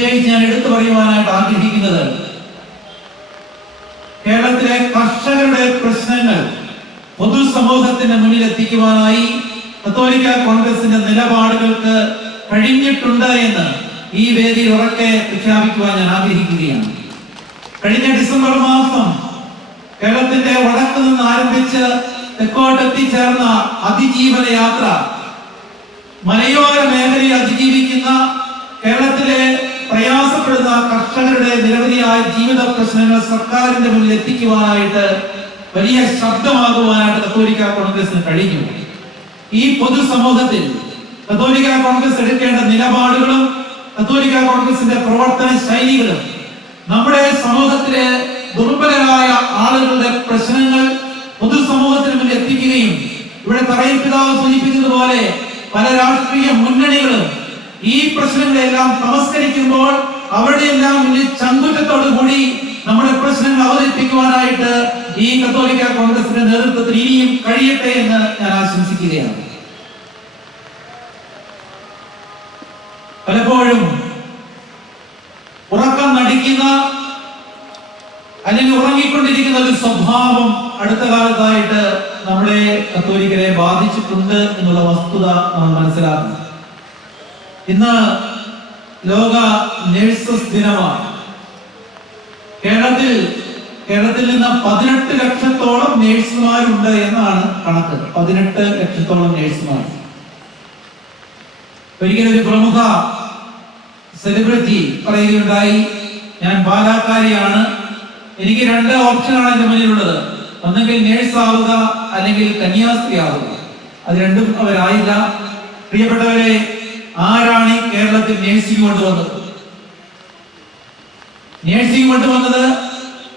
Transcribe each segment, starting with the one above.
പ്രത്യേകിച്ച് ഞാൻ എടുത്തു പറയുവാനായിട്ട് ആഗ്രഹിക്കുന്നത് കേരളത്തിലെ കർഷകരുടെ പ്രശ്നങ്ങൾ പൊതുസമൂഹത്തിന്റെ മുന്നിൽ എത്തിക്കുവാനായി കത്തോലിക്ക കോൺഗ്രസിന്റെ നിലപാടുകൾക്ക് കഴിഞ്ഞിട്ടുണ്ട് എന്ന് ഈ വേദിയിൽ ഉറക്കെ പ്രഖ്യാപിക്കുവാൻ ഞാൻ ആഗ്രഹിക്കുകയാണ്. കഴിഞ്ഞ ഡിസംബർ മാസം കേരളത്തിന്റെ വടക്ക് നിന്ന് ആരംഭിച്ച് തെക്കോട്ട് എത്തിച്ചേർന്ന അതിജീവന യാത്ര മലയോര മേഖലയിൽ അതിജീവിക്കുന്ന കേരളത്തിലെ പ്രയാസപ്പെടുന്ന കർഷകരുടെ നിരവധിയായ ജീവിത പ്രശ്നങ്ങൾ സർക്കാരിന്റെ മുന്നിൽ എത്തിക്കുവാനായിട്ട് വലിയ ശബ്ദമാകുവാനായിട്ട് കത്തോലിക്ക കോൺഗ്രസിന് കഴിഞ്ഞു. ഈ പൊതുസമൂഹത്തിൽ കത്തോലിക്ക കോൺഗ്രസ് എടുക്കേണ്ട നിലപാടുകളും കത്തോലിക്ക കോൺഗ്രസിന്റെ പ്രവർത്തന ശൈലികളും നമ്മുടെ സമൂഹത്തിലെ ദുർബലരായ ആളുകളുടെ പ്രശ്നങ്ങൾ പൊതുസമൂഹത്തിന് മുന്നിൽ എത്തിക്കുകയും ഇവിടെ തറയിൽ പിതാവ് സൂചിപ്പിച്ചതുപോലെ പല രാഷ്ട്രീയ മുന്നണികളും ഈ പ്രശ്നങ്ങളെല്ലാം തമസ്കരിക്കുമ്പോൾ അവരുടെ എല്ലാം മുന്നിൽ ചങ്കുറ്റത്തോടു കൂടി നമ്മുടെ പ്രശ്നങ്ങൾ അവതരിപ്പിക്കുവാനായിട്ട് ഈ കത്തോലിക്ക കോൺഗ്രസിന്റെ നേതൃത്വത്തിൽ ഇനിയും കഴിയട്ടെ എന്ന് ഞാൻ ആശംസിക്കുകയാണ്. പലപ്പോഴും ഉറക്കം നടിക്കുന്ന അല്ലെങ്കിൽ ഉറങ്ങിക്കൊണ്ടിരിക്കുന്ന ഒരു സ്വഭാവം അടുത്ത കാലത്തായിട്ട് നമ്മളെ കത്തോലിക്കരെ ബാധിച്ചിട്ടുണ്ട് എന്നുള്ള വസ്തുത നമ്മൾ മനസ്സിലാക്കുന്നു. ഇന്ന് ലോക നഴ്സസ് ദിനമാണ്. കേരളത്തിൽ നിന്ന് 18 ലക്ഷത്തോളം നേഴ്സുമാരുണ്ട് എന്നാണ് കണക്ക്. 18 ലക്ഷത്തോളം നേഴ്സുമാർ. ഒരിക്കലും ഒരു പ്രമുഖ സെലിബ്രിറ്റി പറയുകയുണ്ടായി, ഞാൻ പാലാക്കാരിയാണ്, എനിക്ക് 2 ഓപ്ഷനാണ് എന്റെ മുന്നിലുള്ളത്, ഒന്നെങ്കിൽ നേഴ്സ് ആവുക അല്ലെങ്കിൽ കന്യാസ്ത്രീ ആവുക. അത് രണ്ടും അവരായില്ല. പ്രിയപ്പെട്ടവരെ, ആരാണ് ഈ കേരളത്തിൽ നേഴ്സിംഗ് കൊണ്ടുവന്നത്? നേഴ്സിംഗ് കൊണ്ടുവന്നത്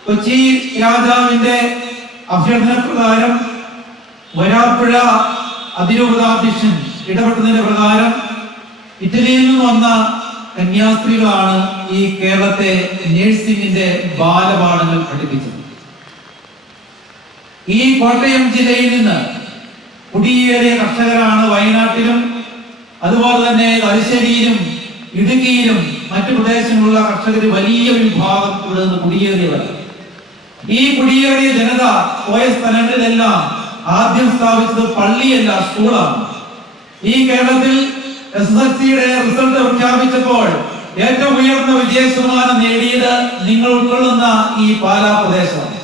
കൊച്ചി രാജാവിന്റെ അഭ്യർത്ഥന പ്രകാരം വരാപ്പുഴ അതിരൂപതാധ്യക്ഷൻ ഇടപെട്ടതിന്റെ പ്രകാരം ഇറ്റലിയിൽ നിന്ന് വന്ന കന്യാസ്ത്രീകളാണ് ഈ കേരളത്തെ നേഴ്സിംഗിന്റെ ബാലപാഠങ്ങൾ പഠിപ്പിച്ചത്. ഈ കോട്ടയം ജില്ലയിൽ നിന്ന് കുടിയേറിയ കർഷകരാണ് വയനാട്ടിലും അതുപോലെ തന്നെ തലശ്ശേരിയിലും ഇടുക്കിയിലും മറ്റു പ്രദേശങ്ങളിലുള്ള കർഷകർ വലിയ ഒരു വിഭാഗം ഇവിടെ നിന്ന് കുടിയേറിയവർ. ഈ കുടിയേറിയ ജനത പോയ സ്ഥലങ്ങളിലെല്ലാം ആദ്യം സ്ഥാപിച്ചത് പള്ളിയല്ല, സ്കൂളാണ്. ഈ കേരളത്തിൽ SSLCയുടെ റിസൾട്ട് പ്രഖ്യാപിച്ചപ്പോൾ ഏറ്റവും ഉയർന്ന വിജയശതമാനം നേടിയത് നിങ്ങൾ ഉൾക്കൊള്ളുന്ന ഈ പാലാ പ്രദേശമാണ്.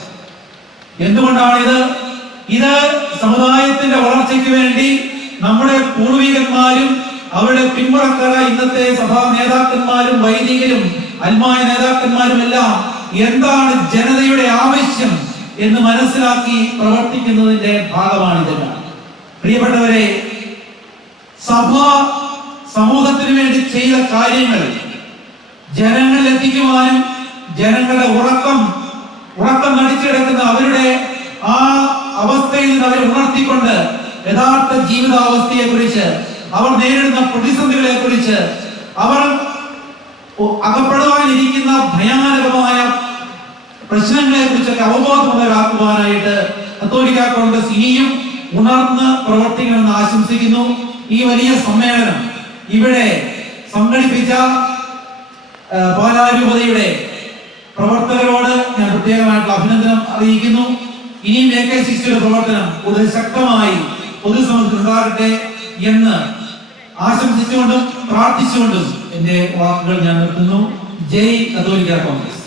എന്തുകൊണ്ടാണിത്? ഇത് സമുദായത്തിന്റെ വളർച്ചയ്ക്ക് വേണ്ടി നമ്മുടെ പൂർവികന്മാരും അവരുടെ പിന്മുറക്കാരായ ഇന്നത്തെ സഭാ നേതാക്കന്മാരും വൈദികരും അൽമായ നേതാക്കന്മാരും എല്ലാം എന്താണ് ജനതയുടെ ആവശ്യം എന്ന് മനസ്സിലാക്കി പ്രവർത്തിക്കുന്നതിന്റെ ഭാഗമാണിതെല്ലാം. പ്രിയപ്പെട്ടവരെ, സഭ സമൂഹത്തിന് വേണ്ടി ചെയ്ത കാര്യങ്ങൾ ജനങ്ങളിൽ എത്തിക്കുവാനും ജനങ്ങളുടെ ഉറക്കം നടിച്ചെടുക്കുന്ന അവരുടെ ആ അവസ്ഥയിൽ നിന്ന് അവരെ ഉണർത്തിക്കൊണ്ട് യഥാർത്ഥ ജീവിതാവസ്ഥയെ കുറിച്ച്, അവർ നേരിടുന്ന പ്രതിസന്ധികളെ കുറിച്ച്, അവർ അകപ്പെടുവാനിരിക്കുന്ന ഭയാനകമായ പ്രശ്നങ്ങളെ കുറിച്ചൊക്കെ അവബോധമുള്ളവരാക്കുവാനായിട്ട് കത്തോലിക്ക കോൺഗ്രസ് ഇനിയും ഉണർന്ന് പ്രവർത്തിക്കണമെന്ന് ആശംസിക്കുന്നു. ഈ വലിയ സമ്മേളനം ഇവിടെ സംഘടിപ്പിച്ച പാലാരൂപതയുടെ പ്രവർത്തകരോട് ഞാൻ പ്രത്യേകമായിട്ടുള്ള അഭിനന്ദനം അറിയിക്കുന്നു. ഇനിയും AK60യുടെ പ്രവർത്തനം കൂടുതൽ ശക്തമായി പൊതുസമൂഹത്തിൽ ഉണ്ടാകട്ടെ എന്ന് ആശംസിച്ചുകൊണ്ടും പ്രാർത്ഥിച്ചുകൊണ്ടും എന്റെ വാക്കുകൾ ഞാൻ നിർത്തുന്നു. ജയ് കത്തോലിക്ക കോൺഗ്രസ്.